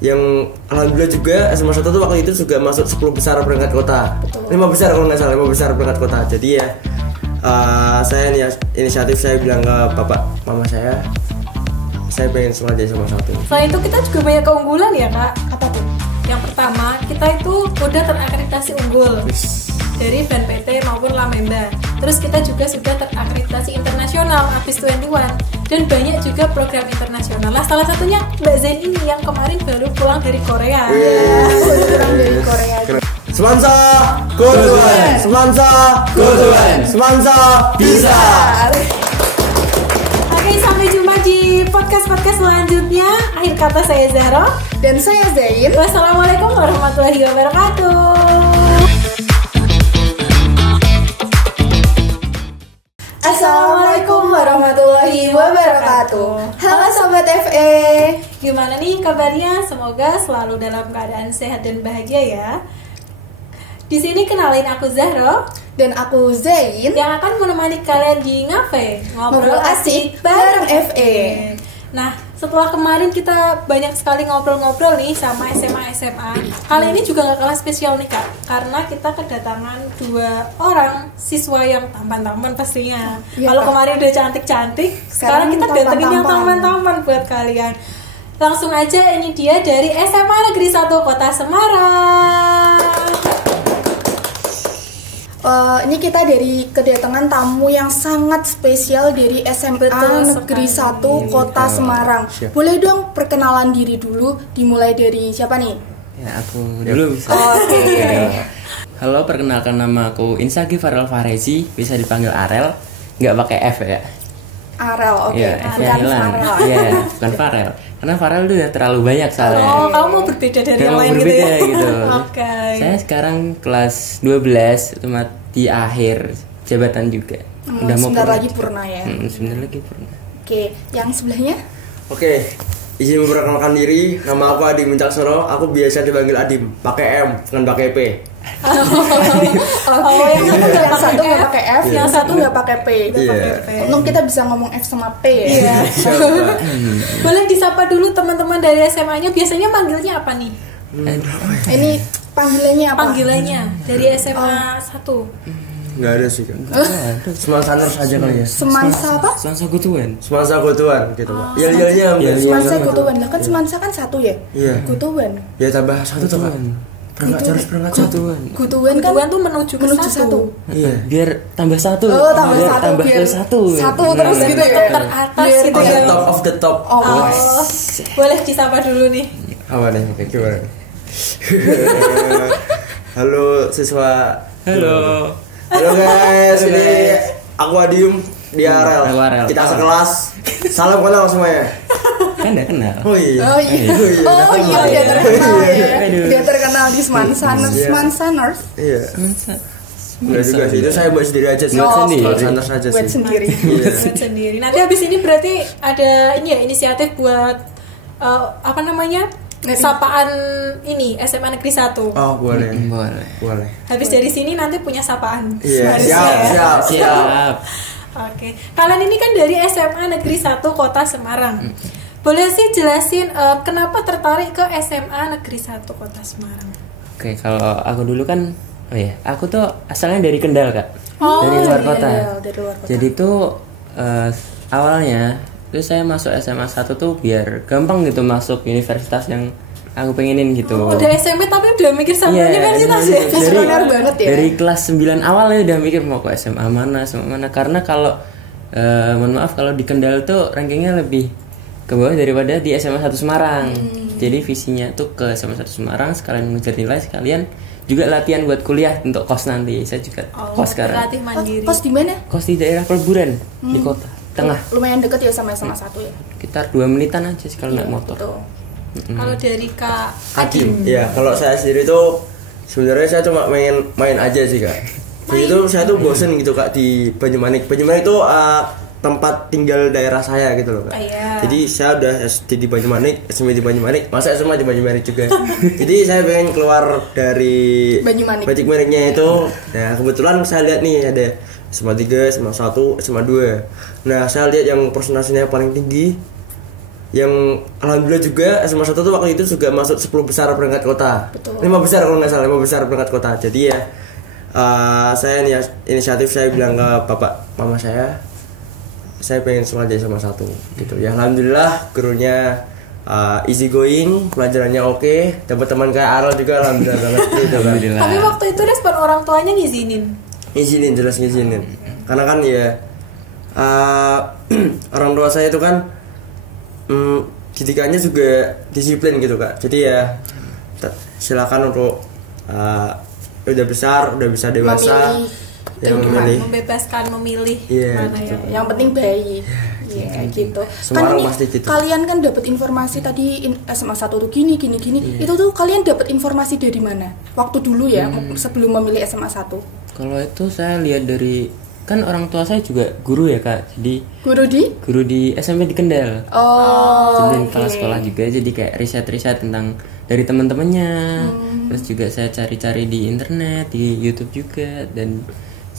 yang alhamdulillah juga SMA 1 tuh waktu itu juga masuk 10 besar peringkat kota. Betul. 5 besar kalau nggak salah, 5 besar peringkat kota. Jadi ya saya inisiatif saya bilang ke bapak mama saya pengen sekolah di SMA 1. Selain itu kita juga banyak keunggulan ya kak. Apa tuh? Yang pertama kita itu udah terakreditasi unggul dari BNPT maupun Lamemba. Terus kita juga sudah terakreditasi internasional ABIS 21 dan banyak juga program internasional. Nah, salah satunya Mbak Zain ini yang kemarin baru pulang dari Korea. Pulang dari Korea. Semansa, go Tuhan. Semansa, go Tuhan. Semansa bisa. Oke, sampai jumpa di podcast selanjutnya. Akhir kata saya Zahra Dan saya Zain. Wassalamualaikum warahmatullahi wabarakatuh. Assalamualaikum warahmatullahi wabarakatuh. Halo Sobat FE. Gimana nih kabarnya? Semoga selalu dalam keadaan sehat dan bahagia ya. Di sini kenalin aku Zahra Dan aku Zain. yang akan menemani kalian di Ngafe Ngobrol asik bareng FE. Nah, setelah kemarin kita banyak sekali ngobrol-ngobrol nih sama SMA. Kali ini juga gak kalah spesial nih kak, karena kita kedatangan 2 orang siswa yang tampan-tampan pastinya. Iya, Kalau Kak. kemarin udah cantik-cantik, sekarang kita datengin yang tampan-tampan buat kalian. Langsung aja, ini dia dari SMA Negeri 1 Kota Semarang. Ini kita dari kedatangan tamu yang sangat spesial dari SMA Betul Negeri sekali. 1 Kota Semarang. Siap. Boleh dong perkenalan diri dulu, dimulai dari siapa nih? Ya aku dulu bisa. Oke. Halo, perkenalkan nama aku Insagi Farel Farezi, bisa dipanggil Arel, nggak pakai F ya. Arel, oke. Iya, F nya Bukan hilang. Farel. Iya, bukan Farel. Karena Farel itu udah terlalu banyak soalnya. Oh, kamu mau berbeda dari yang Kamu lain gitu berbeda ya? gitu. Oke. Saya sekarang kelas 12, itu di akhir jabatan juga. Udah mau Sebentar purna lagi juga. purna ya. Sebentar lagi purna. Oke, yang sebelahnya? Oke, izin memperkenalkan diri. Nama aku Adim Wicaksono. Aku biasa dipanggil Adim, pakai M, bukan pakai P. Oh, yang satu nggak pakai F, Iya. yang satu nggak pakai P. Iya. Untung kita bisa ngomong F sama P ya. Iya. Siapa? Boleh disapa dulu teman-teman dari SMA-nya. Biasanya manggilnya apa nih? Ini panggilannya apa? Panggilannya dari SMA 1. Nggak ada sih kan. Semansa Nurse aja kali ya. Semansa apa? Langsung gutuan. Semansa Gotuan gitu pak. Iya. Semansa Gutuan. Lah kan Semansa kan satu ya? Iya. Gutuan. Ya tambah satu tuh pak. Harus berangkat satu. Gutuan kan Keduan tuh menuju ke menuju satu. satu. Iya. Biar tambah satu. Oh, tambah biar satu, tambah biar ke satu. satu Nah, terus gitu ya. Teratas Biar gitu On ya. the top of the top. Oh, Oh, boleh disapa dulu nih. Apa nih? Oke, gimana? Halo siswa. Halo. Halo guys, ini aku Adium, dia Arel. Aku Arel. Kita sekelas. Salam kenal semuanya. Kan udah kenal. Oh iya. Oh iya. Oh iya, dia terkenal ya. Aduh. Dia terkenal di Semansa Iya. Semansa Nurse. Iya. Enggak juga sih, itu saya buat sendiri aja sih. Buat sendiri. Santai saja Buat sih. sendiri. Iya. Buat sendiri. Nanti habis ini berarti ada ini ya inisiatif buat apa namanya? Sapaan ini SMA Negeri 1. Oh, boleh. Boleh. Boleh. Habis dari sini nanti punya sapaan. Iya, Harusnya siap, ya. Siap. Oke. Kalian ini kan dari SMA Negeri 1 Kota Semarang. Boleh sih jelasin kenapa tertarik ke SMA Negeri 1 Kota Semarang? Oke, kalau aku dulu kan, aku tuh asalnya dari Kendal kak, Oh, dari luar iya, kota. Dari luar kota. Jadi tuh awalnya itu saya masuk SMA 1 tuh biar gampang gitu masuk universitas yang aku pengenin gitu. Udah SMP tapi udah mikir sama Iya, universitas ya? Visioner banget ya. Dari kelas 9 awalnya udah mikir mau ke SMA mana. Karena kalau mohon maaf kalau di Kendal tuh rankingnya lebih ke bawah daripada di SMA 1 Semarang. Jadi visinya tuh ke SMA 1 Semarang sekalian mengejar nilai, sekalian juga latihan buat kuliah untuk kos nanti. Saya juga kos sekarang. Berlatih mandiri. Kos di mana? Kos di daerah Peleburan di kota tengah. Lumayan deket ya sama SMA 1 ya. Sekitar 2 menitan aja sih kalau naik motor. Betul. Kalau dari Kak Adim. Iya, kalau saya sendiri tuh sebenarnya saya cuma main aja sih kak. Jadi itu saya tuh bosen gitu kak di Banyumanik. Banyumanik itu tempat tinggal daerah saya gitu loh kak. Iya. Jadi saya udah SD di Banyumanik, SMP di Banyumanik, masa SMA di Banyumanik juga. Jadi saya pengen keluar dari Banyumaniknya itu. Nah kebetulan saya lihat nih ada SMA 3, SMA 1, SMA 2. Nah saya lihat yang persentasenya paling tinggi yang alhamdulillah juga SMA 1 tuh waktu itu juga masuk 10 besar perangkat kota. Betul. 5 besar kalau nggak salah, 5 besar perangkat kota. Jadi ya saya inisiatif saya bilang ke bapak mama saya pengen sekolah di SMA 1 gitu ya. Alhamdulillah gurunya easy going, pelajarannya oke, dapat teman kayak Aral juga alhamdulillah banget gitu kan. Tapi waktu itu respon orang tuanya ngizinin. Jelas ngizinin. Karena kan ya orang tua saya itu kan didikannya juga disiplin gitu kak. Jadi ya silakan untuk udah besar, udah bisa dewasa, yang membebaskan memilih yeah, mana gitu. Yang penting baik. Iya kayak gitu. Semarang Kan ini pasti gitu. kalian kan dapat informasi tadi SMA 1 tuh gini. Itu tuh kalian dapat informasi dari mana? Waktu dulu ya, sebelum memilih SMA 1. Kalau itu saya lihat dari, kan orang tua saya juga guru ya kak, jadi guru di SMP di Kendal. Jadi kepala sekolah juga, jadi kayak riset tentang dari teman-temannya. Terus juga saya cari-cari di internet, di YouTube juga, dan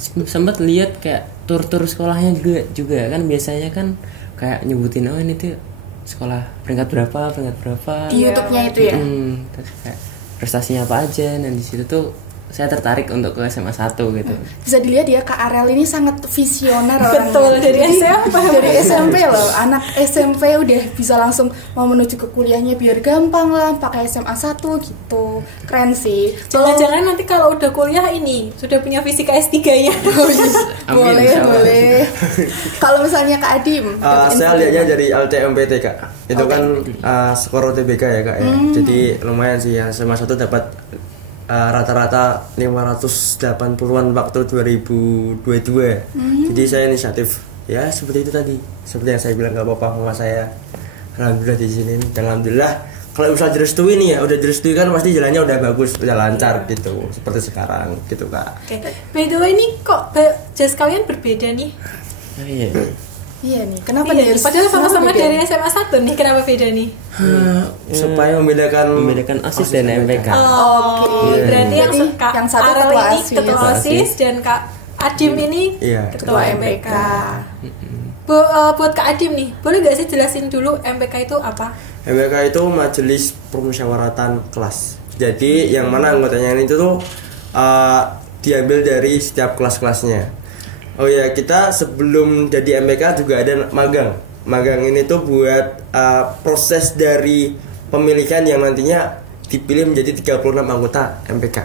sempat lihat kayak tur sekolahnya juga kan biasanya kan kayak nyebutin ini tuh sekolah peringkat berapa di YouTube-nya itu ya. Terus kayak prestasinya apa aja, dan di situ tuh saya tertarik untuk ke SMA 1 gitu. Bisa dilihat ya Kak Arel ini sangat visioner orangnya. Betul, dari SMP. Dari SMP loh, anak SMP udah bisa langsung mau menuju ke kuliahnya biar gampang lah, pakai SMA 1 gitu. Keren sih. Jangan-jangan nanti kalau udah kuliah ini sudah punya fisika S3-nya. Boleh. Kalau misalnya Kak Adim, saya lihatnya dari LTMPT kak. Itu kan skor UTBK ya kak ya. Jadi lumayan sih ya, SMA 1 dapat rata-rata 580-an waktu 2022. Jadi saya inisiatif ya seperti itu tadi, seperti yang saya bilang ke bapak mama saya. Alhamdulillah di sini, dan alhamdulillah kalau usaha direstui nih ya, udah direstui kan pasti jalannya udah bagus, udah lancar gitu, seperti sekarang gitu kak. Oke. By the way ini kok jas kalian berbeda nih? Iya nih, kenapa nih? Padahal sama-sama dari SMA 1 nih, kenapa beda nih? Supaya membedakan OSIS dan MPK. Oke. Berarti yang satu Arel ketua ini ketua OSIS dan Kak Adim ini ketua MPK. Buat Kak Adim nih, boleh gak sih jelasin dulu MPK itu apa? MPK itu Majelis Permusyawaratan Kelas. Jadi yang mana anggotanya itu tuh diambil dari setiap kelas-kelasnya. Oh ya, kita sebelum jadi MPK juga ada magang. Magang ini tuh buat proses dari pemilihan yang nantinya dipilih menjadi 36 anggota MPK.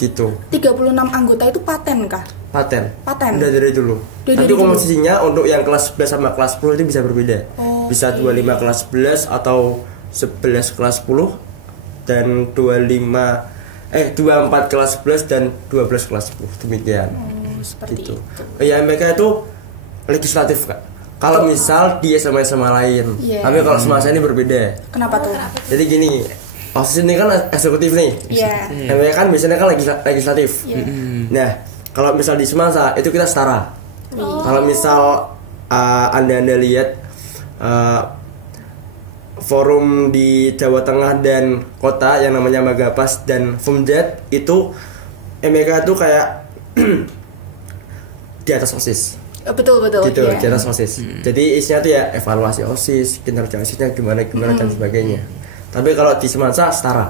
Gitu. 36 anggota itu paten kah? Paten. Udah dari dulu. Nanti komposisinya untuk yang kelas 11 sama kelas 10 itu bisa berbeda. Bisa 25 kelas 11 atau 11 kelas 10 dan 24 kelas 11 dan 12 kelas 10. Demikian. Seperti gitu. Ya MPK itu legislatif kak. Kalau misal di SMA lain, tapi kalau semasa ini berbeda. Kenapa tuh? Jadi gini, OSIS ini kan eksekutif nih. MPK kan biasanya kan legislatif. Nah, kalau misal di semasa itu kita setara. Kalau misal anda lihat forum di Jawa Tengah dan kota yang namanya Magapas dan Fumjat itu MPK itu kayak di atas OSIS. Betul gitu, di atas OSIS. Jadi isinya tuh ya evaluasi OSIS, kinerja OSISnya gimana dan sebagainya. Tapi kalau di Semansa setara.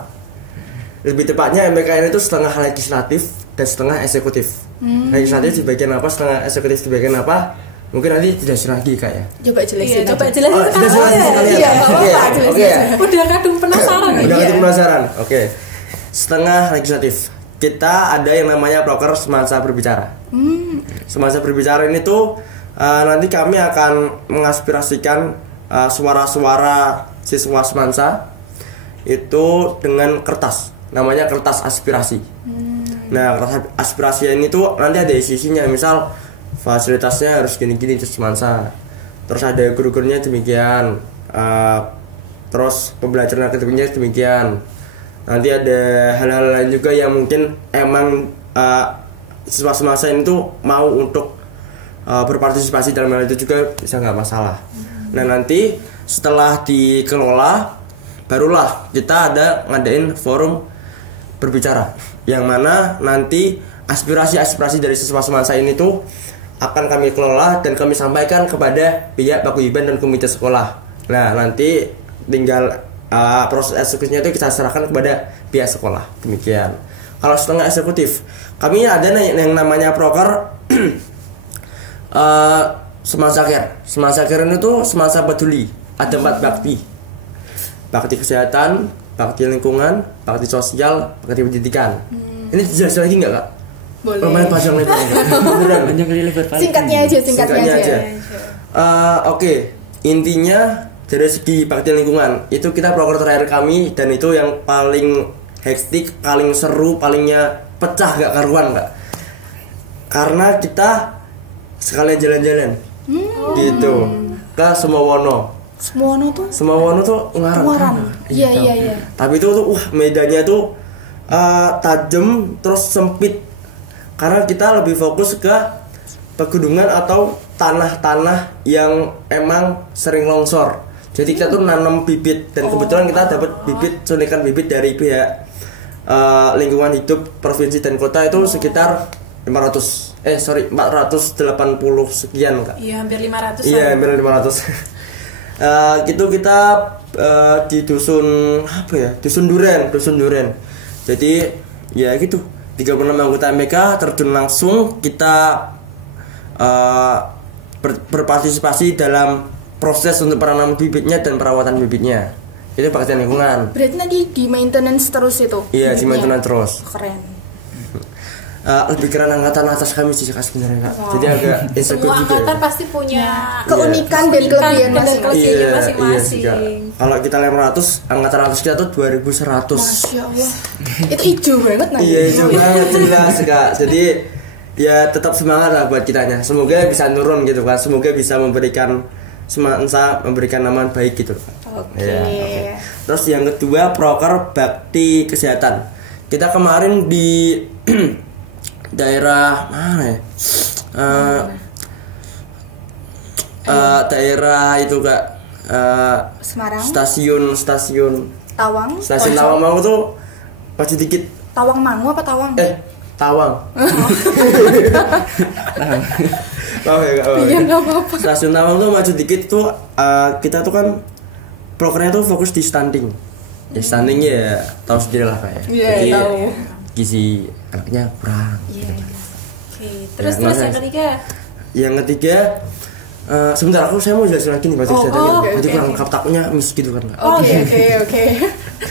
Lebih tepatnya MPK ini tuh setengah legislatif dan setengah eksekutif. Legislatif di bagian apa, setengah eksekutif di bagian apa? Mungkin nanti jelasin lagi kak ya. Coba jelasin. Oke. Udah kadung penasaran. Oke. Setengah legislatif. Kita ada yang namanya proker Semansa Berbicara. Semansa Berbicara ini tuh nanti kami akan mengaspirasikan suara-suara siswa Semansa itu dengan kertas, namanya kertas aspirasi. Nah, kertas aspirasi ini tuh nanti ada isinya, misal fasilitasnya harus gini-gini di Semansa, terus ada guru-gurunya demikian, terus pembelajaran akademiknya demikian. Nanti ada hal-hal lain juga yang mungkin emang siswa semasa ini tuh mau untuk berpartisipasi dalam hal itu juga bisa nggak masalah. Nah nanti setelah dikelola barulah kita ada ngadain forum berbicara, yang mana nanti aspirasi-aspirasi dari siswa semasa ini tuh akan kami kelola dan kami sampaikan kepada pihak paguyuban dan komite sekolah Nah nanti tinggal proses eksekusinya itu kita serahkan kepada pihak sekolah. Demikian. Kalau setengah eksekutif, kami ada yang namanya proker semasa care. Semasa care itu semasa peduli. Ada 4 bakti. Bakti kesehatan, bakti lingkungan, bakti sosial, bakti pendidikan. Ini jelas lagi nggak kak? Boleh. Lumayan panjang lebar. Beneran. Panjang kali lebar paling. Singkatnya aja. Oke. Intinya dari segi bakti lingkungan itu kita proker terakhir kami dan itu yang paling hektik, paling seru, palingnya pecah gak karuan kak. Karena kita sekalian jalan-jalan gitu ke Semowono tuh ngarang. Iya. Tapi itu tuh medannya tuh tajam terus sempit. Karena kita lebih fokus ke pegunungan atau tanah-tanah yang emang sering longsor. Jadi kita tuh nanam bibit dan kebetulan kita dapat suntikan bibit dari pihak lingkungan hidup provinsi dan kota itu sekitar 480 sekian kak. Iya hampir 500. Iya hampir 500. Gitu kita di dusun apa ya? Dusun Duren. Jadi ya gitu 36 anggota MPK terjun langsung kita berpartisipasi dalam proses untuk penanaman bibitnya dan perawatan bibitnya. Itu bagian lingkungan. Berarti nanti di maintenance terus itu? Iya, di maintenance terus. Keren. Lebih keren angkatan atas kami sih sebenarnya kak. Jadi agak insecure Semua juga. angkatan pasti punya keunikan dan kelebihan kelebihannya Iya, masing-masing. sih, Kak. Kalau kita 500, angkatan atas kita tuh 2100. Masya Allah. Itu hijau banget nanti. Iya, hijau banget jelas kak. Jadi ya tetap semangat lah buat kitanya. Semoga bisa nurun gitu kan. Semoga bisa memberikan nama baik gitu. Oke. Ya, oke. Terus yang kedua proker bakti kesehatan. Kita kemarin di daerah mana ya? Daerah itu kak. Semarang. Stasiun Tawang. Stasiun Tawang tuh masih dikit. Tawang Mangu apa Tawang? Tawang. Iya nggak apa-apa. Stasiun Tawang tuh maju dikit tuh kita tuh kan prokernya tuh fokus di stunting. Ya stuntingnya ya tahu sendiri lah kayak. Iya tahu. Gizi anaknya kurang. Iya. Oke, terus Ya, yang ketiga. Yang ketiga sebentar saya mau jelasin lagi nih bakti kesehatan. Jadi kurang lengkap takutnya miss gitu kan Kak. Oke.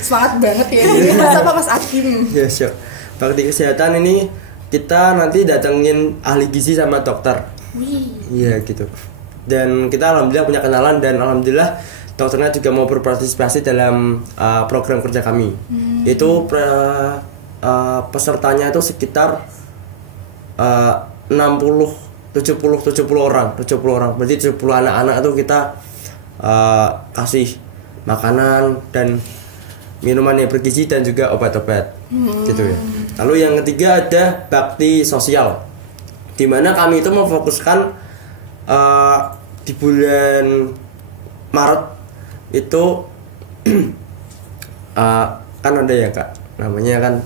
Semangat banget ya. Mas apa Mas Akim? Ya siap. Bakti kesehatan ini kita nanti datengin ahli gizi sama dokter. Iya gitu. Dan kita alhamdulillah punya kenalan dan alhamdulillah dokternya juga mau berpartisipasi dalam program kerja kami. Itu pesertanya itu sekitar 70 orang. Berarti 70 anak-anak itu kita kasih makanan dan minuman yang bergizi dan juga obat-obat gitu ya. Lalu yang ketiga ada bakti sosial, di mana kami itu memfokuskan di bulan Maret itu kan ada ya kak, namanya kan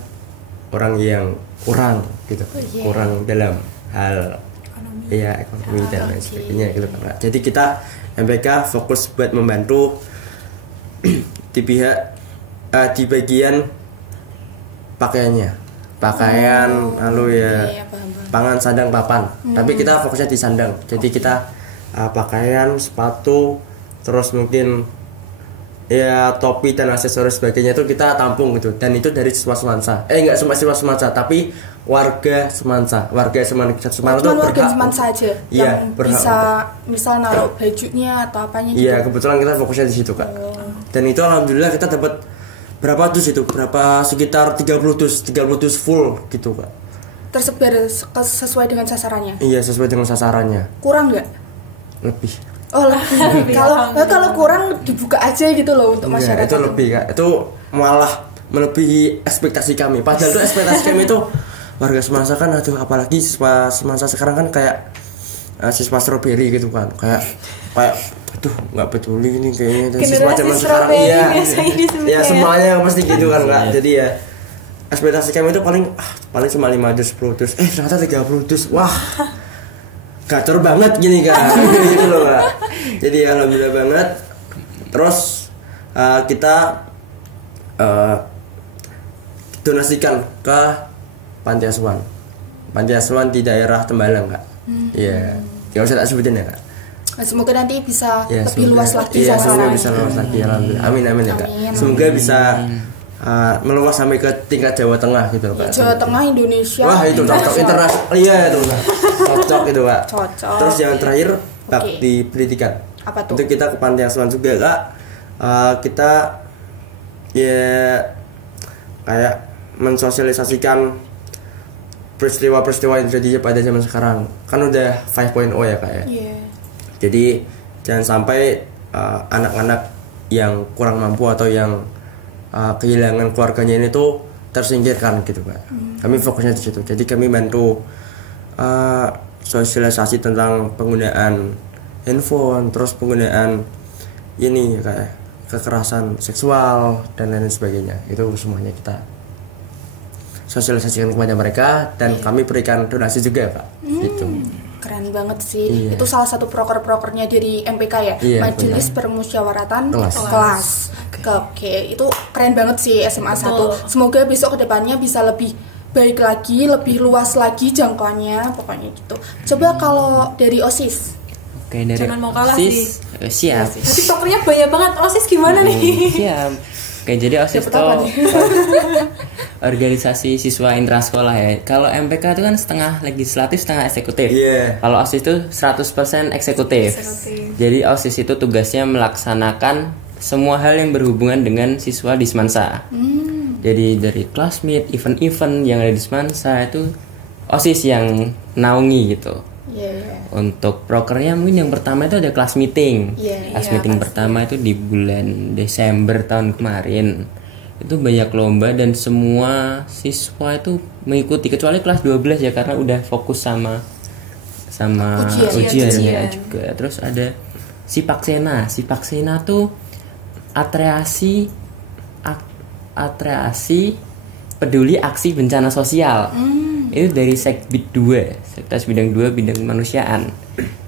orang yang kurang gitu, kurang dalam hal ekonomi dan lain sebagainya gitu kan. Jadi kita MPK fokus buat membantu di pihak di bagian pakaian lalu pangan sandang papan. Tapi kita fokusnya di sandang. Jadi kita pakaian, sepatu, terus mungkin ya topi dan aksesoris sebagainya itu kita tampung gitu. Dan itu dari siswa Semansa. Enggak cuma siswa Semansa, tapi warga Semansa. Warga Semansa itu warga Semansa aja yang bisa untuk, misal naruh bajunya atau apanya gitu. Iya, kebetulan kita fokusnya di situ, Kak. Dan itu alhamdulillah kita dapat berapa dus itu? Sekitar 30 dus full gitu, Kak. Tersebar sesuai dengan sasarannya. Iya, sesuai dengan sasarannya. Kurang nggak? Lebih. Oh, lebih. Kalau kurang dibuka aja gitu loh untuk masyarakat. Itu lebih, Kak. Itu malah melebihi ekspektasi kami. Padahal itu ekspektasi kami itu warga Semansa kan, apalagi siswa Semansa sekarang kan kayak siswa strawberry gitu kan. Kayak nggak peduli ini kayaknya siswa zaman sekarang. Iya, semuanya pasti gitu kan, Kak. Jadi ya ekspektasi kami itu paling cuma 5 dus 10 dus. Ternyata 30 dus. Wah. Gacor banget gini kan. Gitu loh, Kak. Jadi alhamdulillah banget Terus kita donasikan ke panti asuhan di daerah Tembalang Kak. Iya. Gak usah tak sebutin ya Kak. Nah, semoga nanti bisa Ya, lebih luas lagi Iya, semoga sasarannya. bisa luas lagi. Alhamdulillah. Amin ya Kak. Amin. Semoga bisa meluas sampai ke tingkat Jawa Tengah gitu loh Kak. Jawa Tengah, Indonesia. Wah itu cocok internasional. Iya itu Kak. Cocok itu Kak. Cocok. Terus yang terakhir Kak Oke. di pendidikan. Apa tuh? Untuk kita ke panti asuhan juga Kak. Kita ya kayak mensosialisasikan peristiwa-peristiwa yang terjadi pada zaman sekarang. Kan udah 5.0 ya Kak ya. Iya. Jadi jangan sampai anak-anak yang kurang mampu atau yang kehilangan keluarganya ini tuh tersingkirkan gitu Kak. Kami fokusnya di situ. Jadi kami bantu sosialisasi tentang penggunaan handphone, terus penggunaan ini kayak kekerasan seksual dan lain sebagainya. Itu semuanya kita sosialisasikan kepada mereka dan kami berikan donasi juga Kak. Gitu. Keren banget sih. Iya. Itu salah satu proker-prokernya dari MPK ya. Iya, Majelis Permusyawaratan Kelas. Oke, itu keren banget sih SMA 1. Semoga besok kedepannya bisa lebih baik lagi, lebih luas lagi jangkauannya, pokoknya gitu. Coba kalau dari OSIS. Oke, dari Jangan mau kalah OSIS, siap. Jadi prokernya banyak banget. OSIS gimana nih? Siap. Oke, jadi OSIS Dapat itu apa nih? organisasi siswa intrasekolah ya. Kalau MPK itu kan setengah legislatif, setengah eksekutif. Iya. Kalau OSIS itu 100% eksekutif. Jadi OSIS itu tugasnya melaksanakan semua hal yang berhubungan dengan siswa di Semansa. Jadi dari classmate, event-event yang ada di Semansa itu OSIS yang naungi gitu. Iya, iya. Untuk prokernya mungkin yang pertama itu ada class meeting. Iya, Class iya, meeting pasti. pertama itu di bulan Desember tahun kemarin. Itu banyak lomba dan semua siswa itu mengikuti kecuali kelas 12 ya karena udah fokus sama ujiannya juga. Terus ada Sipaksena. Sipaksena tuh atreasi peduli aksi bencana sosial. Itu dari Sekbid 2, Sektas Bidang 2 Bidang Kemanusiaan.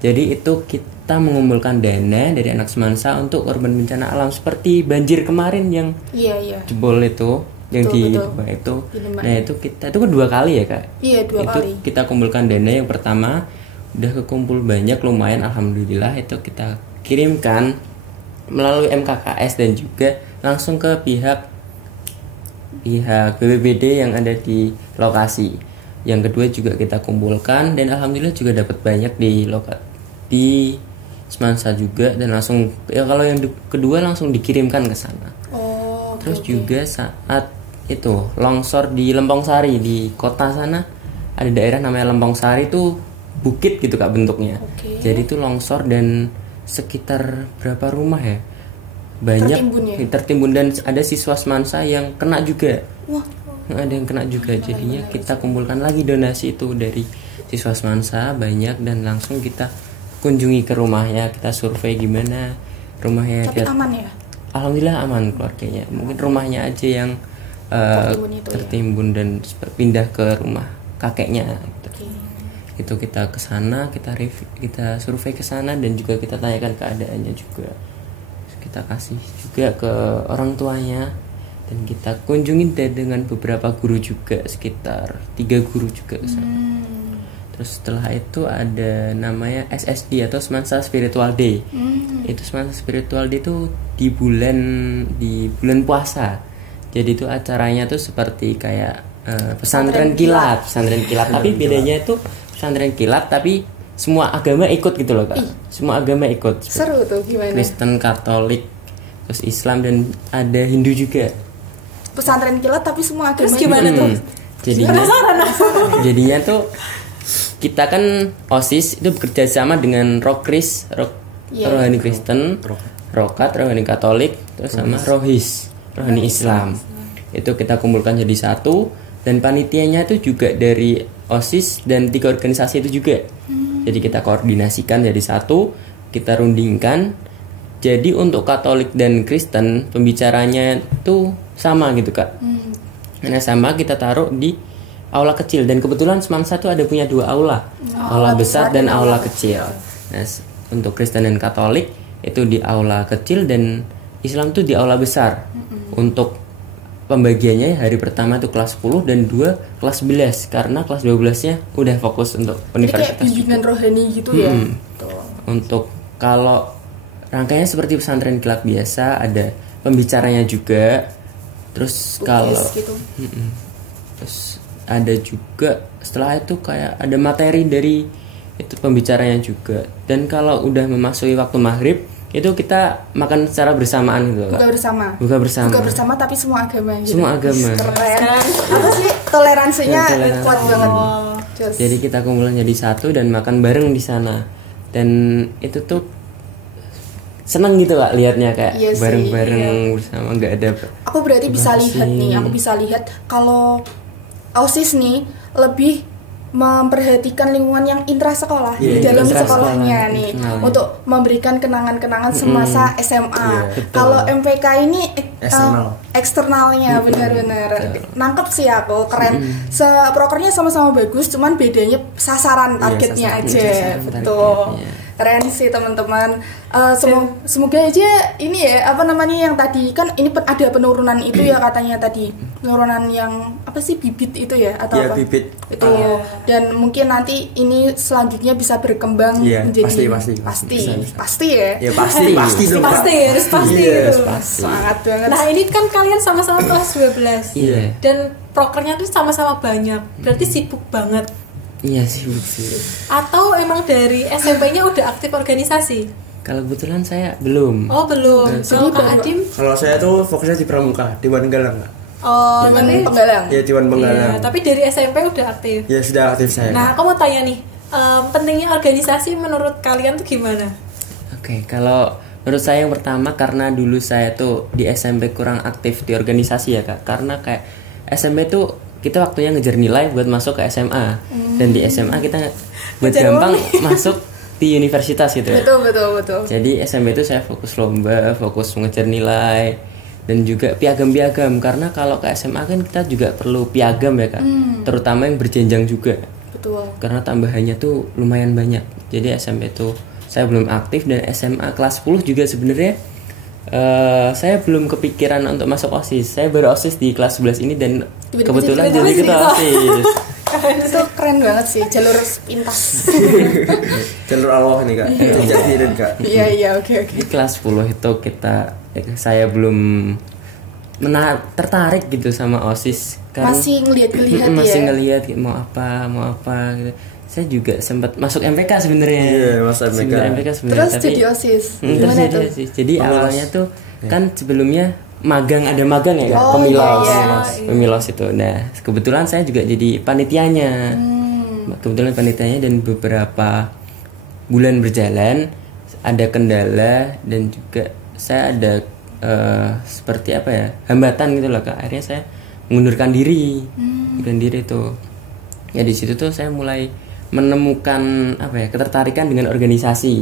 Jadi itu kita mengumpulkan dana dari anak Semansa untuk korban bencana alam seperti banjir kemarin yang Iya, iya. jebol itu yang Betul, di betul. Demak itu. Di Demak. Nah, itu kita itu kedua kali ya, Kak. Iya, dua Itu kali. kita kumpulkan dana yang pertama udah kekumpul banyak lumayan alhamdulillah itu kita kirimkan melalui MKKS dan juga langsung ke pihak BPBD yang ada di lokasi. Yang kedua juga kita kumpulkan dan alhamdulillah juga dapat banyak di Semansa juga dan langsung ya kalau yang kedua langsung dikirimkan ke sana. Oh, oke, Terus oke. juga saat itu longsor di Lempong Sari di kota sana ada daerah namanya Lempong Sari itu bukit gitu Kak bentuknya. Oke. Jadi itu longsor dan sekitar berapa rumah ya? Banyak Tertimbun ya? tertimbun dan ada siswa Semansa yang kena juga. Wah, Ada yang kena juga. Jadinya kita kumpulkan lagi donasi itu dari siswa Semansa banyak dan langsung kita kunjungi ke rumahnya, kita survei gimana rumahnya. tapi Lihat- aman ya? Alhamdulillah aman keluarganya. Mungkin rumahnya aja yang Tertimbun itu ya? tertimbun dan pindah ke rumah kakeknya. Gitu. Oke. Itu kita ke sana, kita survei ke sana dan juga kita tanyakan keadaannya juga. Terus kita kasih juga ke orang tuanya dan kita kunjungin dengan beberapa guru juga sekitar 3 guru juga ke sana. Terus setelah itu ada namanya SSD atau Semansa Spiritual Day. Itu Semansa Spiritual Day itu di bulan puasa. Jadi itu acaranya tuh seperti kayak pesantren kilat. Tapi bedanya itu pesantren kilat tapi semua agama ikut gitu loh Kak. Semua agama ikut. Seru tuh, gimana? Kristen, Katolik, terus Islam dan ada Hindu juga. Pesantren kilat tapi semua agama. Terus gimana tuh? Jadinya tuh kita kan OSIS itu bekerja sama dengan Rohani Kristen, Rokat Rohani Katolik, terus sama Rohani Islam. Itu kita kumpulkan jadi satu dan panitianya itu juga dari OSIS dan 3 organisasi itu juga. Jadi kita koordinasikan jadi satu, kita rundingkan. Jadi untuk Katolik dan Kristen pembicaranya itu sama gitu Kak. Nah sama kita taruh di aula kecil dan kebetulan Semansa tuh ada punya 2 aula. Aula besar dan aula kecil. Nah, untuk Kristen dan Katolik itu di aula kecil dan Islam tuh di aula besar. Untuk pembagiannya hari pertama itu kelas 10 dan 2 kelas 11 karena kelas 12-nya udah fokus untuk Jadi kayak universitas. bimbingan rohani gitu ya. Tuh. Untuk kalau rangkaiannya seperti pesantren kilat biasa, ada pembicaranya juga. Terus kalau gitu. terus ada juga setelah itu kayak ada materi dari itu pembicaranya juga. Dan kalau udah memasuki waktu maghrib itu kita makan secara bersamaan gitu. Buka bersama. Buka bersama. Buka bersama tapi semua agama gitu. Semua agama. Keren. Apa sih toleransinya Toleransi. kuat banget. Just. Jadi kita kumpulan jadi satu dan makan bareng di sana. Dan itu tuh seneng gitu Kak lihatnya kayak Iya sih, bareng-bareng bersama, nggak ada. Aku berarti bisa Terima lihat kasih. nih, aku bisa lihat kalau OSIS nih lebih memperhatikan lingkungan yang intrasekolah di dalam intrasekolah, sekolahnya nih internalnya. untuk memberikan kenangan-kenangan semasa SMA. betul. Kalau MPK ini Eksternal. eksternalnya benar-benar nangkep sih aku, keren. Prokernya sama-sama bagus, cuman bedanya sasaran targetnya sasaran. aja. Sasaran Betul. targetnya. Keren sih teman-teman. Semoga aja ini ya apa namanya yang tadi kan ini ada penurunan itu ya katanya tadi, penurunan yang apa sih bibit itu ya atau Iya, apa? bibit. Itu. Dan mungkin nanti ini selanjutnya bisa berkembang Iya, menjadi pasti. pasti ya. Ya pasti dong, Pak. Pasti, harus pasti Iya, gitu. Semangat banget. Nah ini kan kalian sama-sama kelas 12 Iya. dan prokernya tuh sama-sama banyak, berarti sibuk banget. Iya sih. Atau emang dari SMP-nya udah aktif organisasi? Kalau kebetulan saya belum. Oh belum. Kalau Kak Adim? Kalau saya tuh fokusnya di pramuka, Dewan Galang, Kak. Oh Dewan tapi Penggalang. Ya, Dewan Iya, Penggalang. tapi dari SMP udah aktif. Ya sudah aktif saya. Nah aku mau tanya nih, pentingnya organisasi menurut kalian tuh gimana? Oke, kalau menurut saya yang pertama karena dulu saya tuh di SMP kurang aktif di organisasi ya Kak. Karena kayak SMP tuh kita waktunya ngejar nilai buat masuk ke SMA. Dan di SMA kita buat Ngejar gampang uang. masuk di universitas gitu ya. Betul. Jadi SMP itu saya fokus lomba, fokus mengejar nilai dan juga piagam-piagam karena kalau ke SMA kan kita juga perlu piagam ya Kak. Terutama yang berjenjang juga. Betul. Karena tambahannya tuh lumayan banyak. Jadi SMP tuh saya belum aktif dan SMA kelas 10 juga sebenarnya saya belum kepikiran untuk masuk OSIS. Saya baru OSIS di kelas 11 ini dan kebetulan tiba-tiba jadi ketua jadi OSIS. Itu keren banget sih jalur pintas. Jalur Allah nih, Kak. Jadiin, Kak. Iya oke. Di kelas 10 itu saya belum tertarik gitu sama OSIS karena Masih ngelihat-ngelihat masih ya. ngelihat mau apa gitu. Saya juga sempat masuk MPK sebenarnya. Iya, masuk MPK. sebenarnya Terus tapi jadi OSIS. terus Gimana jadi tuh? OSIS. Jadi Pemilos. awalnya tuh kan sebelumnya ada magang ya Kak? Oh, Pemilos. iya. Pemilos itu. Nah, kebetulan saya juga jadi panitianya. Kebetulan panitianya dan beberapa bulan berjalan ada kendala dan juga saya ada seperti apa ya? Hambatan gitu loh Kak. Akhirnya saya mengundurkan diri. Mengundurkan diri tuh. Ya di situ tuh saya mulai menemukan apa ya? Ketertarikan dengan organisasi.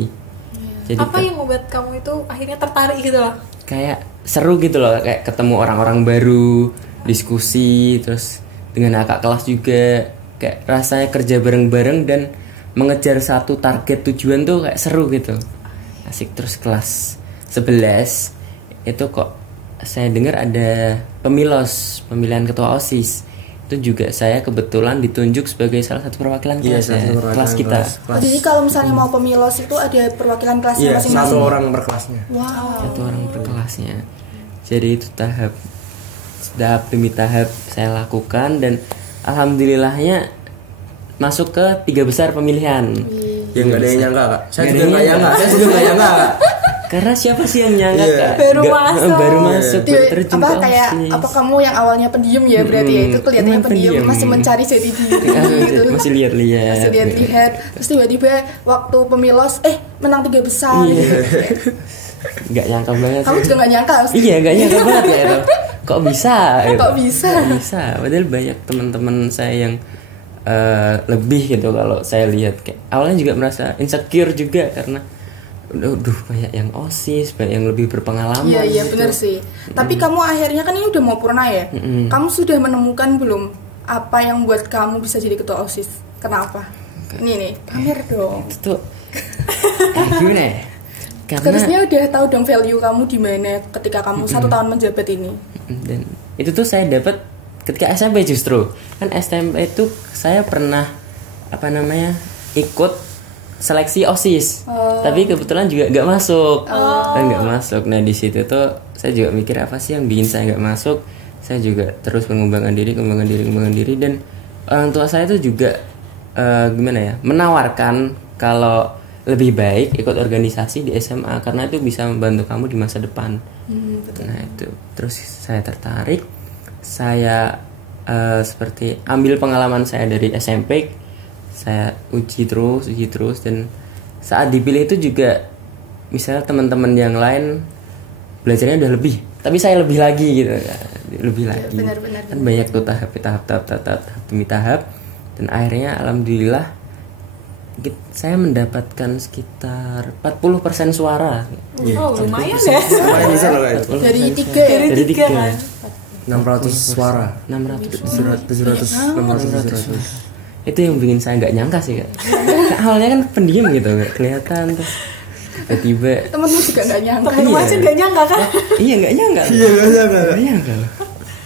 Jadi Apa yang membuat kamu itu akhirnya tertarik gitu loh? kayak seru gitu loh, kayak ketemu orang-orang baru, diskusi, terus dengan kakak kelas juga, kayak rasanya kerja bareng-bareng dan mengejar satu target tujuan tuh kayak seru gitu, asik. Terus kelas 11 itu kok saya dengar ada pemilihan ketua OSIS. Itu juga saya kebetulan ditunjuk sebagai salah satu perwakilan Iya, kelas, satu perwakilan kelas kita. kelas. Jadi kalau misalnya mau pemilos itu ada perwakilan kelasnya Iya, masing-masing. satu orang per kelasnya. Wow. Satu orang per kelasnya. Jadi itu tahap demi tahap saya lakukan dan alhamdulillahnya masuk ke 3 besar pemilihan. Ya nggak ada yang nyangka, Kak. Saya Nggak juga ada nggak yang nyangka. Saya juga nggak nyangka, Kak. Karena siapa sih yang nyangka Iya. Kak? Baru Nggak- masuk. baru masuk, baru terjun apa ke kayak OSIS. apa kamu yang awalnya pendiam ya berarti ya itu kelihatannya Emang pendiam pendiam. masih mencari jati diri gitu. Masih lihat-lihat. Masih lihat-lihat terus tiba-tiba waktu pemilos menang 3 besar Iya. gitu. Nggak nyangka banget. Kamu sih. juga gak nyangka pasti. Iya, nggak nyangka banget ya itu. Kok bisa? gitu. Kok bisa? Kok bisa? Padahal banyak teman-teman saya yang lebih gitu kalau saya lihat, kayak awalnya juga merasa insecure juga karena banyak yang OSIS, banyak yang lebih berpengalaman. Iya gitu. benar sih. Tapi kamu akhirnya kan ini udah mau purna ya. Kamu sudah menemukan belum apa yang buat kamu bisa jadi ketua OSIS? Kenapa? Ini nih, pamer dong. Itu gimana ya? Harusnya udah tahu dong value kamu di mana ketika kamu 1 tahun menjabat ini. Dan itu tuh saya dapat ketika SMP justru. Kan SMP itu saya pernah ikut seleksi OSIS. Tapi kebetulan juga nggak masuk. Dan nggak masuk. Nah, di situ tuh saya juga mikir apa sih yang bikin saya nggak masuk. Saya juga terus mengembangkan diri dan orang tua saya tuh juga menawarkan kalau lebih baik ikut organisasi di SMA karena itu bisa membantu kamu di masa depan. Betul. Nah itu, terus saya tertarik, saya seperti ambil pengalaman saya dari SMP, saya uji terus dan saat dipilih itu juga misalnya teman-teman yang lain belajarnya udah lebih, tapi saya lebih lagi gitu, lebih lagi. Benar. Kan banyak tuh tahap demi tahap dan akhirnya alhamdulillah saya mendapatkan sekitar 40% suara. Lumayan ya. Lumayan bisa loh guys. Dari 3 ya. Dari 3 kan. 600 suara. 700. Itu yang bikin saya nggak nyangka sih kak. Awalnya kan pendiam gitu, nggak kelihatan terus tiba-tiba. Temenmu juga nggak nyangka. Temen aja nggak nyangka kan? Iya nggak nyangka. Nggak nyangka.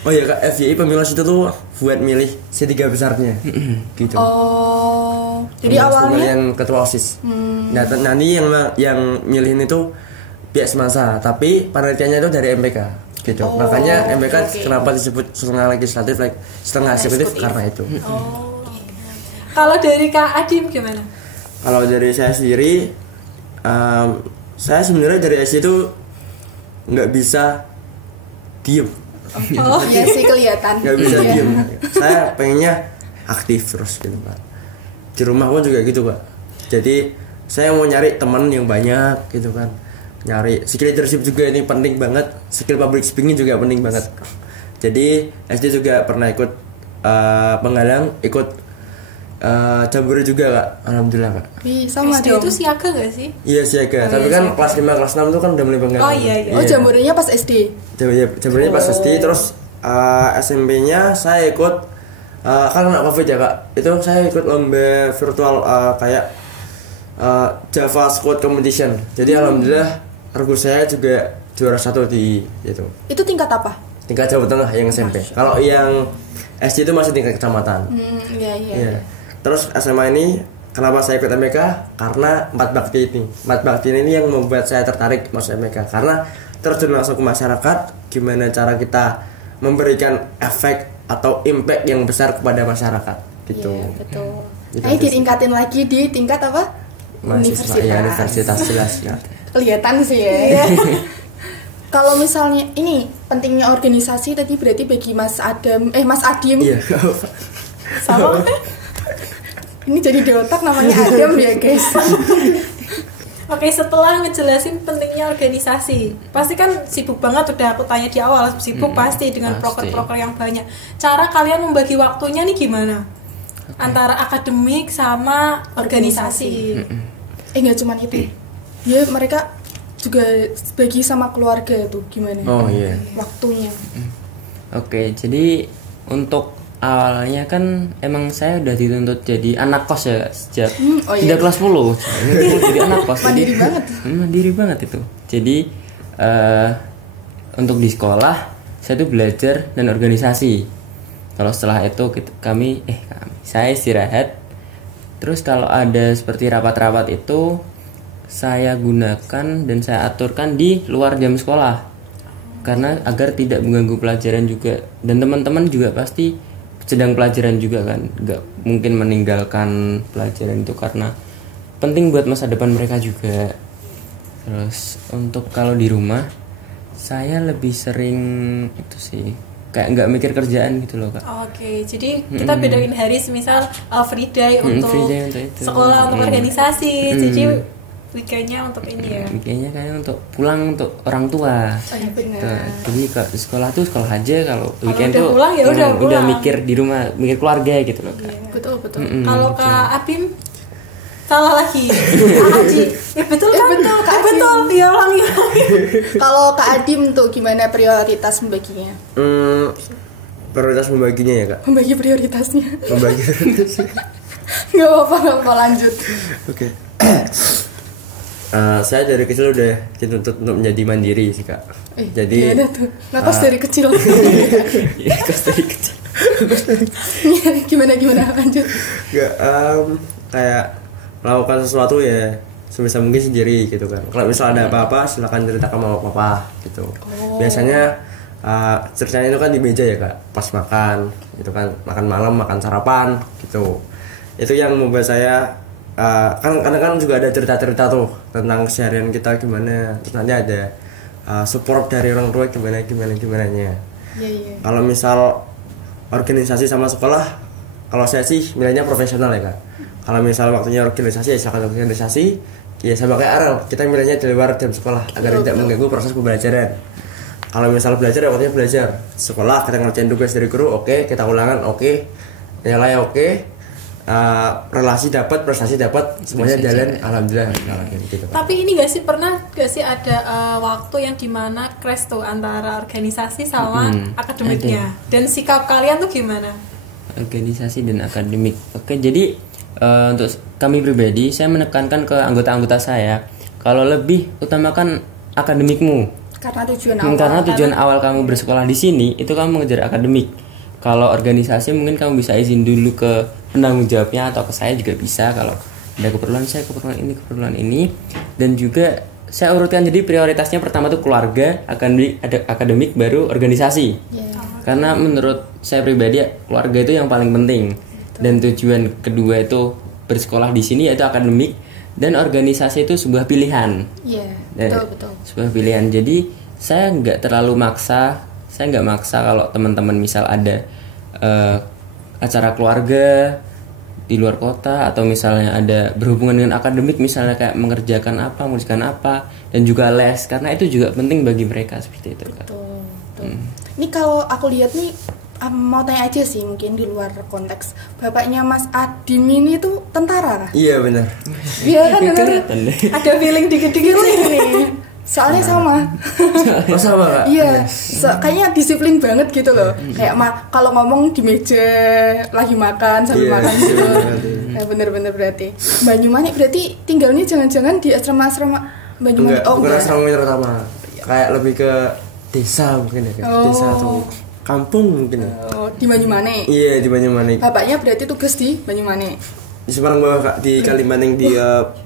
Oh iya kak, FYI pemilu itu tuh buat milih C3 besarnya, gitu. Oh, jadi awalnya pemilihan ketua OSIS. Nah, nanti yang milihin itu pihak semasa, tapi panitianya itu dari MPK, gitu. Makanya MPK kenapa disebut setengah legislatif, setengah eksekutif karena itu. Kalau dari Kak Adim gimana? Kalau dari saya sendiri, saya sebenarnya dari SD itu nggak bisa diem. Iya sih kelihatan. Nggak bisa diem. Saya pengennya aktif terus gitu Pak. Di rumah pun juga gitu Pak. Jadi saya mau nyari teman yang banyak gitu kan. Nyari skill leadership juga ini penting banget. Skill public speaking juga penting banget. Jadi SD juga pernah ikut penggalang, ikut jambore juga Kak. Alhamdulillah Kak. Sama SD dong. itu siaga gak sih? Iya siaga. Tapi kan kelas 5 kelas 6 itu kan udah mulai penggalang. Oh iya. Oh jamborenya pas SD. Jamborenya pas SD. Terus SMP-nya saya ikut kan kena Covid ya Kak. Itu saya ikut lomba virtual kayak Java Squad Competition. Jadi alhamdulillah regu saya juga juara 1 di itu. Itu tingkat apa? Tingkat Jawa Tengah yang SMP. Kalau yang SD itu masih tingkat kecamatan. Iya. Terus SMA ini kenapa saya ikut MPK? Karena 4 bakti ini. 4 bakti ini yang membuat saya tertarik masuk MPK. Karena terjun langsung ke masyarakat, gimana cara kita memberikan efek atau impact yang besar kepada masyarakat gitu. Iya, betul. Gitu, Ini ditingkatin lagi di tingkat apa? Universitas jelas ya. Kelihatan sih ya. Kalau misalnya ini pentingnya organisasi tadi berarti bagi Mas Adim. Iya. Sama. Ini jadi di otak namanya Adam ya guys. Oke, setelah ngejelasin pentingnya organisasi, pasti kan sibuk banget, udah aku tanya di awal, sibuk pasti dengan proker-proker yang banyak. Cara kalian membagi waktunya nih gimana? Antara akademik sama organisasi. Nggak cuma itu. Ya mereka juga bagi sama keluarga tuh gimana? Oh iya. Waktunya. Oke, jadi untuk awalnya kan emang saya udah dituntut jadi anak kos ya sejak tidak kelas 10. Jadi anak kos. Mandiri banget. Mandiri banget itu. Jadi untuk di sekolah saya tuh belajar dan organisasi. Kalau setelah itu saya istirahat. Terus kalau ada seperti rapat-rapat itu saya gunakan dan saya aturkan di luar jam sekolah. Karena agar tidak mengganggu pelajaran juga, dan teman-teman juga pasti sedang pelajaran juga kan, nggak mungkin meninggalkan pelajaran itu karena penting buat masa depan mereka juga. Terus untuk kalau di rumah saya lebih sering itu sih kayak nggak mikir kerjaan gitu loh Kak. Oke, jadi kita bedain hari semisal free day untuk itu. Sekolah, untuk organisasi, jadi weekendnya untuk ini ya. Weekendnya kayak untuk pulang untuk orang tua. Benar. Jadi kalau di sekolah tuh sekolah aja, kalau weekend tuh pulang ya udah pulang. mikir di rumah, mikir keluarga gitu loh Kak. Betul. Kalau Kak Abim salah lagi. Kak Aji. Betul kan? Betul. Ya ulangi. Kalau Kak Adim tuh gimana prioritas membaginya? Prioritas membaginya ya Kak. Membagi prioritasnya. Membagi prioritas. Nggak apa-apa lanjut. Oke. Saya dari kecil udah dituntut untuk menjadi mandiri sih kak. Jadi gimana tuh ngakos dari kecil. Iya, kos dari kecil. gimana lanjut. nggak kayak melakukan sesuatu ya sebisa mungkin sendiri gitu kan. Kalau misal ada apa-apa silakan ceritakan sama papa gitu. Biasanya ceritanya itu kan di meja ya kak, pas makan gitu kan, makan malam, makan sarapan gitu. Itu yang membuat saya kan kadang kan juga ada cerita-cerita tuh tentang keseharian kita gimana, terus nanti ada support dari orang tua gimana nya. Kalau misal organisasi sama sekolah, kalau saya sih milihnya profesional ya kak. Kalau misal waktunya organisasi ya silakan organisasi, ya sama kayak Arel, kita milihnya di luar jam sekolah agar tidak mengganggu proses pembelajaran. Kalau misal belajar ya waktunya belajar, sekolah kita ngerjain tugas dari guru, oke, kita ulangan, oke, nilai oke, relasi dapat, prestasi dapat, semuanya jalan, alhamdulillah gitu. Tapi ini pernah gak sih ada waktu yang dimana crash tuh antara organisasi sama akademiknya, dan sikap kalian tuh gimana? Organisasi dan akademik. Oke, jadi untuk kami pribadi saya menekankan ke anggota-anggota saya kalau lebih utamakan akademikmu. Karena tujuan awal kamu bersekolah di sini itu kamu mengejar akademik. Kalau organisasi mungkin kamu bisa izin dulu ke penanggung jawabnya atau ke saya juga bisa. Kalau ada keperluan ini, dan juga saya urutkan jadi prioritasnya pertama tuh keluarga, akademik baru organisasi. Karena menurut saya pribadi keluarga itu yang paling penting. Dan tujuan kedua itu bersekolah di sini yaitu akademik, dan organisasi itu sebuah pilihan. Betul. Sebuah pilihan. Jadi saya nggak terlalu maksa. Saya nggak maksa kalau teman-teman misal ada acara keluarga di luar kota, atau misalnya ada berhubungan dengan akademik, misalnya kayak mengerjakan apa, dan juga les, karena itu juga penting bagi mereka seperti itu. Betul. Ini kalau aku lihat nih, mau tanya aja sih mungkin di luar konteks, bapaknya Mas Adim ini tuh tentara kah? Iya benar. Iya kan benar. Ada feeling dikit-dikit nih. Soalnya sama. Sama kak? Iya, kayaknya disiplin banget gitu loh. Kayak kalau ngomong di meja lagi makan sambil makan gitu. Bener-bener berarti. Banyumanik berarti tinggalnya jangan-jangan di asrama Banyumanik? Bukan asrama pertama. Kayak lebih ke desa mungkin ya. Desa atau kampung mungkin ya. Di Banyumanik? Iya, di Banyumanik. Bapaknya berarti tugas di Banyumanik? Di Semarang bawah kak, di Kalimantan, di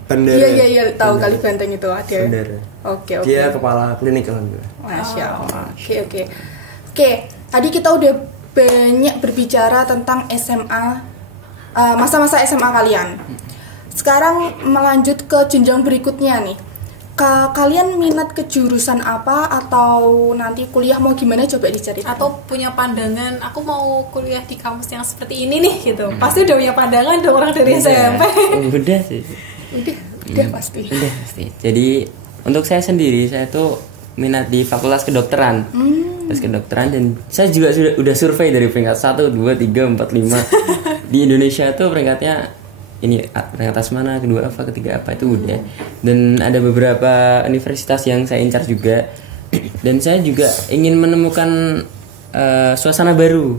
Bandara. Iya, tahu Kalimantan itu ada. Bandara. Oke. Dia kepala klinik alhamdulillah. Masya Allah. Oke. Tadi kita udah banyak berbicara tentang SMA, masa-masa SMA kalian. Sekarang melanjut ke jenjang berikutnya nih. Kalian minat ke jurusan apa, atau nanti kuliah mau gimana, coba diceritain. Atau punya pandangan, aku mau kuliah di kampus yang seperti ini nih gitu. Pasti udah punya pandangan dong orang dari SMP. Udah sih. Udah pasti. Jadi untuk saya sendiri, saya tuh minat di Fakultas Kedokteran. Fakultas Kedokteran, dan saya juga udah survei dari peringkat 1, 2, 3, 4, 5. Di Indonesia tuh peringkatnya ini peringkat atas mana, kedua apa, ketiga apa, itu udah. Dan ada beberapa universitas yang saya incar juga. Dan saya juga ingin menemukan suasana baru.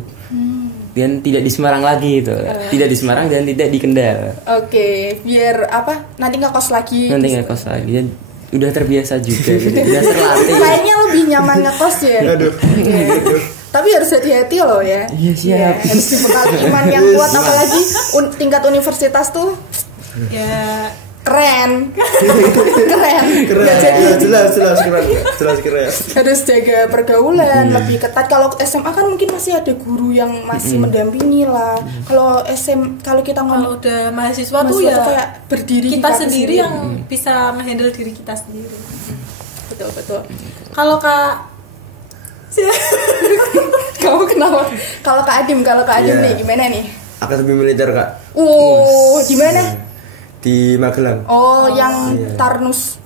Dan tidak di Semarang lagi gitu. Tidak di Semarang dan tidak di Kendal. Oke, biar nanti nggak kos lagi. Dan udah terbiasa juga gitu. Udah terlatih. Kayaknya lebih nyaman ngekos ya. Aduh. Tapi harus hati-hati loh ya. Iya, siap. Harus dibekali iman yang kuat, apalagi tingkat universitas tuh. Ya keren. Gak jadi jelas keren. Harus jaga pergaulan lebih ketat. Kalau SMA kan mungkin masih ada guru yang masih mendampingi lah. Kalau kita ngomong udah mahasiswa tuh ya kayak berdiri kita sendiri yang bisa menghandle diri kita sendiri. Betul. Kalau Kak kamu kenapa? Kalau Kak Adim nih gimana nih? Akademi militer kak. Di mana? Di Magelang. Yang Tarnus.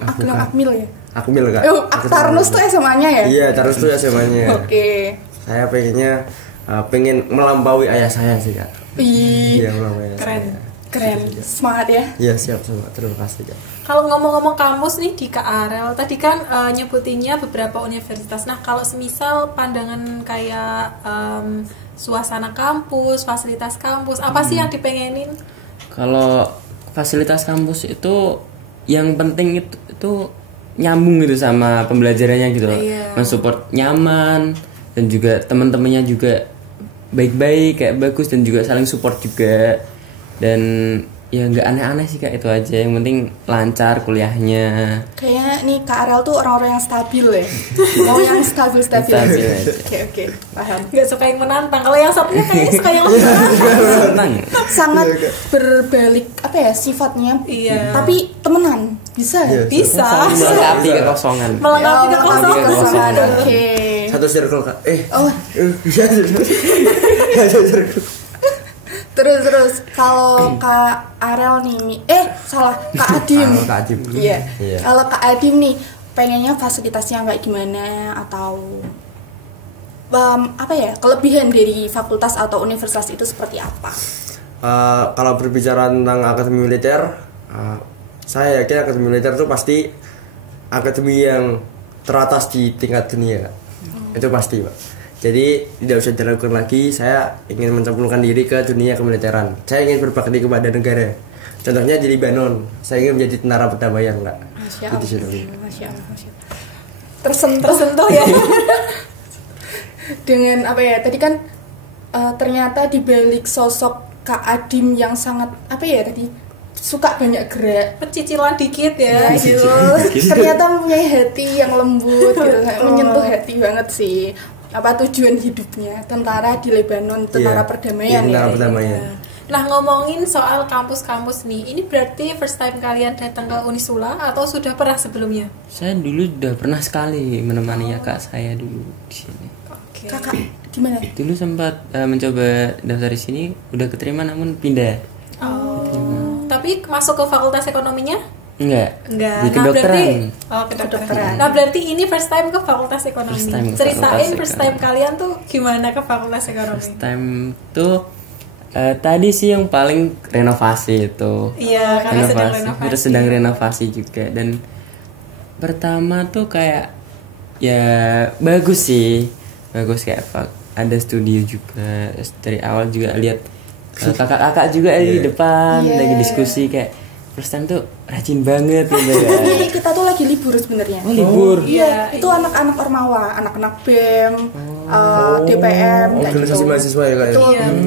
Akmil ya? Akmil kak. Tarnus tuh SMA-nya ya? Iya, Tarnus tuh SMA-nya. Oke. Saya pengen melampaui ayah saya sih kak. Iya, melampaui ayah saya. Keren. Semangat ya? Iya, siap. Terima kasih kak. Kalau ngomong-ngomong kampus nih di Kak Arel, tadi kan nyebutinnya beberapa universitas. Nah, kalau semisal pandangan kayak suasana kampus, fasilitas kampus, apa sih yang dipengenin? Kalau fasilitas kampus itu yang penting itu nyambung gitu sama pembelajarannya gitu loh. Mensupport nyaman dan juga teman-temannya juga baik-baik kayak bagus dan juga saling support juga. Dan ya nggak aneh-aneh sih Kak, itu aja. Yang penting lancar kuliahnya. Kayaknya nih Kak Arel tuh orang-orang yang stabil ya. Mau yang stabil-stabil. Oke, paham. Gak suka yang menantang. Kalau yang satunya kayaknya suka yang menantang. Sangat berbalik apa ya sifatnya. Iya. Tapi temenan bisa. Bisa. Melengkapi kekosongan. Melengkapi kekosongan. Oke. Satu circle Kak. Oh. Bisa. Satu circle. Terus kalau Kak Arel nih, salah Kak Adim. Kak Adim. Iya. Kalau Kak Adim nih, pengennya fasilitasnya kayak gimana atau apa ya kelebihan dari fakultas atau universitas itu seperti apa? Kalau berbicara tentang akademi militer, saya yakin akademi militer itu pasti akademi yang teratas di tingkat dunia, Kak. Itu pasti, Pak. Jadi tidak usah diragukan lagi, saya ingin mencemplungkan diri ke dunia kemiliteran. Saya ingin berbakti kepada negara. Contohnya di Lebanon, saya ingin menjadi tentara perdamaian, Kak. Masya Allah. Tersentuh ya. Dengan apa ya? Tadi kan ternyata di balik sosok Kak Adim yang sangat apa ya tadi suka banyak gerak, pecicilan dikit ya gitu. Ternyata mempunyai hati yang lembut gitu, menyentuh hati banget sih. Apa tujuan hidupnya tentara di Lebanon, tentara perdamaian tentara perdamaian. Nah, ngomongin soal kampus-kampus nih, ini berarti first time kalian datang ke Unisula atau sudah pernah sebelumnya? Saya dulu udah pernah sekali menemani kakak saya dulu di sini. Oke. Kakak gimana? Dulu sempat mencoba daftar di sini, udah keterima namun pindah. Tapi masuk ke fakultas ekonominya? Enggak. Di kedokteran. Kedokteran. Nah, berarti ini first time ke fakultas ekonomi. Ceritain first time kalian tuh gimana ke fakultas ekonomi? First time tuh tadi sih yang paling renovasi itu. Iya, karena sedang renovasi. Terus sedang renovasi juga dan pertama tuh kayak ya bagus sih. Bagus kayak ada studio juga. Dari awal juga lihat kakak-kakak juga di depan lagi diskusi kayak first time tuh rajin banget gitu ya. Ini kita tuh lagi libur sebenarnya. Oh, libur. Iya, itu anak-anak Ormawa, anak-anak BEM, DPM, organisasi mahasiswa ya Kak. Itu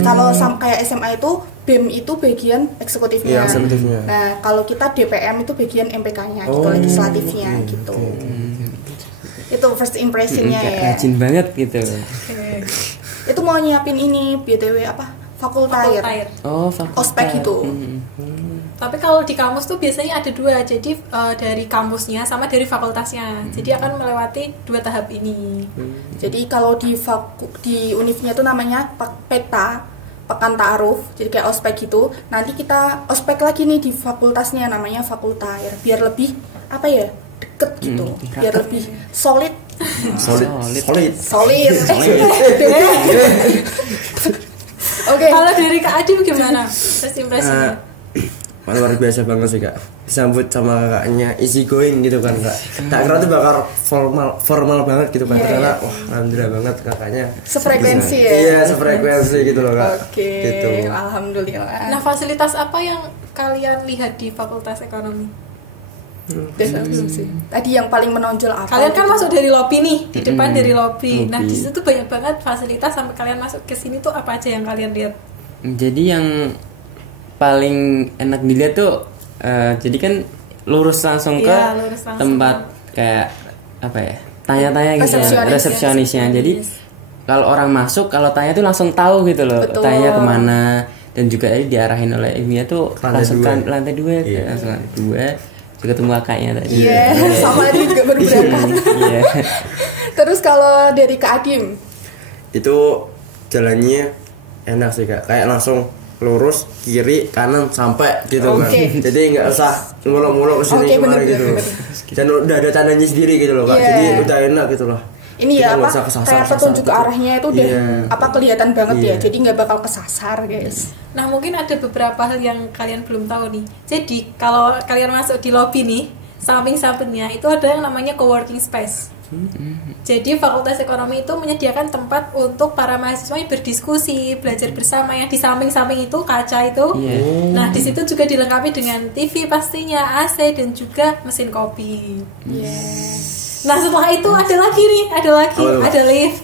kalau kayak SMA itu BEM itu bagian eksekutifnya. Iya, eksekutifnya. Nah, kalau kita DPM itu bagian MPK-nya gitu, legislatifnya gitu. Itu first impression-nya ya. Rajin banget gitu. Itu mau nyiapin ini BTW apa? Fakultair. Oh, fakultas. Ospek itu. Tapi kalau di kampus tuh biasanya ada dua, jadi dari kampusnya sama dari fakultasnya. Jadi akan melewati dua tahap ini. Jadi kalau di univnya tuh namanya PETA, Pekan Ta'aruf. Jadi kayak ospek gitu. Nanti kita ospek lagi nih di fakultasnya namanya Fakultair. Biar lebih apa ya? Deket gitu. Biar lebih solid. Oke. Kalau dari Kak Adim gimana? First impression-nya? Luar biasa banget sih Kak, disambut sama kakaknya easy going gitu kan Kak. Tak kira tuh bakal formal banget gitu kan. Karena wah alhamdulillah banget kakaknya sefrekuensi ya. Iya sefrekuensi gitu loh Kak. Oke, gitu. Alhamdulillah. Nah, fasilitas apa yang kalian lihat di Fakultas Ekonomi? Tadi yang paling menonjol apa? Kalian kan masuk dari lobby nih, di depan dari lobby. Nah, di situ tuh banyak banget fasilitas sampai kalian masuk ke sini tuh apa aja yang kalian lihat? Jadi yang paling enak dilihat tuh jadi kan lurus langsung ke tempat kayak apa ya tanya-tanya gitu resepsionisnya. Jadi kalau orang masuk kalau tanya tuh langsung tahu gitu loh. Betul. Tanya kemana dan juga tadi diarahin oleh ibunya tuh langsung lantai 2 langsung lantai 2 ketemu kakaknya tadi. Iya, sama dia juga baru berangkat. Terus kalau dari Kak Adim itu jalannya enak sih Kak, kayak langsung lurus kiri kanan sampai gitu kan. Jadi nggak usah muluk-muluk kesini kemari gitu. Dan udah ada tandanya sendiri gitu loh Kak. Jadi udah enak gitu loh. Ini ya apa kayak petunjuk arahnya itu udah apa kelihatan banget ya. Jadi nggak bakal kesasar guys. Nah mungkin ada beberapa hal yang kalian belum tahu nih. Jadi kalau kalian masuk di lobby nih, samping-sampingnya itu ada yang namanya coworking space. Jadi Fakultas Ekonomi itu menyediakan tempat untuk para mahasiswa yang berdiskusi, belajar bersama. Yang di samping-samping itu kaca itu. Nah, di situ juga dilengkapi dengan TV pastinya, AC dan juga mesin kopi. Nah, setelah itu ada lagi ada lift.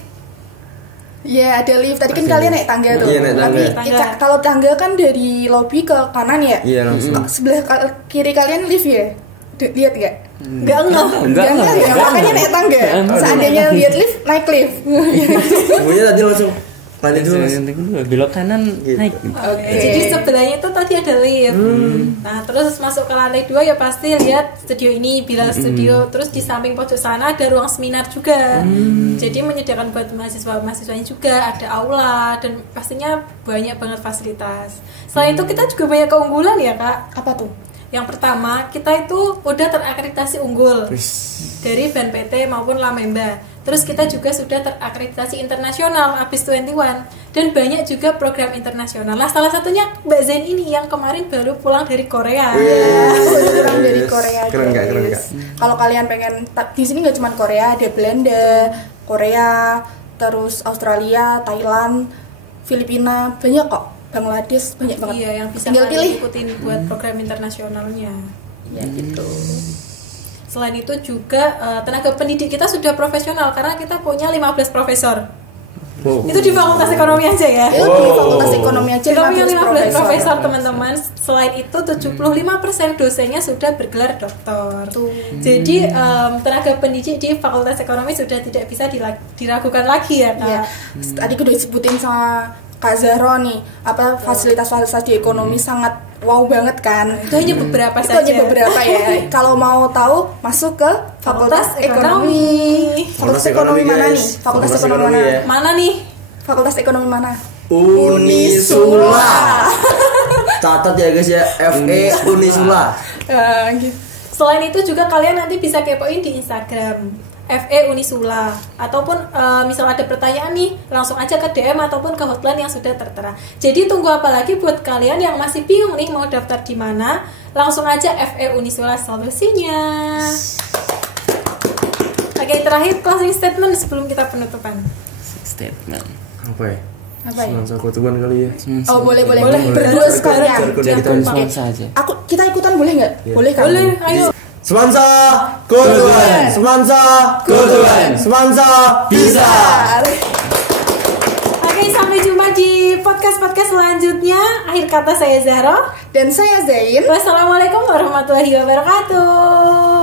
Ada lift. Tadi kan kalian naik tangga tuh. Iya, naik tangga. Tapi kalau tangga kan dari lobi ke kanan ya. Iya, langsung. Sebelah kiri kalian lift ya. Lihat nggak? Enggak. Makanya naik tangga. Seandainya lihat lift, naik lift. Pokoknya tadi langsung lanjut dulu. Belok kanan naik. Jadi sebelahnya itu tadi ada lift. Nah, terus masuk ke lantai 2 ya pasti lihat studio ini, Bilal Studio. Terus di samping pojok sana ada ruang seminar juga. Jadi menyediakan buat mahasiswanya juga, ada aula dan pastinya banyak banget fasilitas. Selain itu kita juga banyak keunggulan ya, Kak. Apa tuh? Yang pertama, kita itu udah terakreditasi unggul dari BNPT maupun Lamemba. Terus kita juga sudah terakreditasi internasional ABIS 21 dan banyak juga program internasional. Nah, salah satunya Mbak Zain ini yang kemarin baru pulang dari Korea. Pulang dari Korea. Keren nggak? Kalau kalian pengen di sini nggak cuma Korea, ada Belanda, Korea, terus Australia, Thailand, Filipina, banyak kok. Bangladesh banyak banget. Iya, yang bisa tinggal pilih ikutin buat program internasionalnya. Ya gitu. Selain itu juga tenaga pendidik kita sudah profesional karena kita punya 15 profesor. Itu di Fakultas Ekonomi aja ya. Itu di Fakultas Ekonomi aja Kita punya 15 profesor, profesor. teman-teman. Selain itu 75% dosennya sudah bergelar doktor. Jadi tenaga pendidik di Fakultas Ekonomi sudah tidak bisa diragukan lagi ya, Kak. Iya. Tadi udah disebutin sama Kak Zahro nih, apa fasilitas-fasilitas di ekonomi sangat wow banget kan. Itu hanya beberapa Itu saja. hanya beberapa ya. Kalau mau tahu masuk ke Fakultas Ekonomi. Fakultas Ekonomi mana nih? Fakultas Ekonomi mana? ya. Mana nih? Fakultas Ekonomi mana? Unisula. Catat ya guys ya, FE Unisula. Gitu. Selain itu juga kalian nanti bisa kepoin di Instagram FE Unisula ataupun misal ada pertanyaan nih langsung aja ke DM ataupun ke hotline yang sudah tertera. Jadi tunggu apa lagi buat kalian yang masih bingung nih mau daftar di mana, langsung aja FE Unisula solusinya. Oke, terakhir closing statement sebelum kita penutupan. Statement. Apa ya? Apa ya? Semansa kutuban kali ya. Oh boleh. Berdua sekalian. Kita Semansa aja. Kita ikutan boleh nggak? Boleh kan? Boleh, ayo. Semansa kutuban. Semansa kutuban. Semansa bisa. Oke, sampai jumpa di podcast selanjutnya. Akhir kata saya Zahro Dan saya Zain. Wassalamualaikum warahmatullahi wabarakatuh.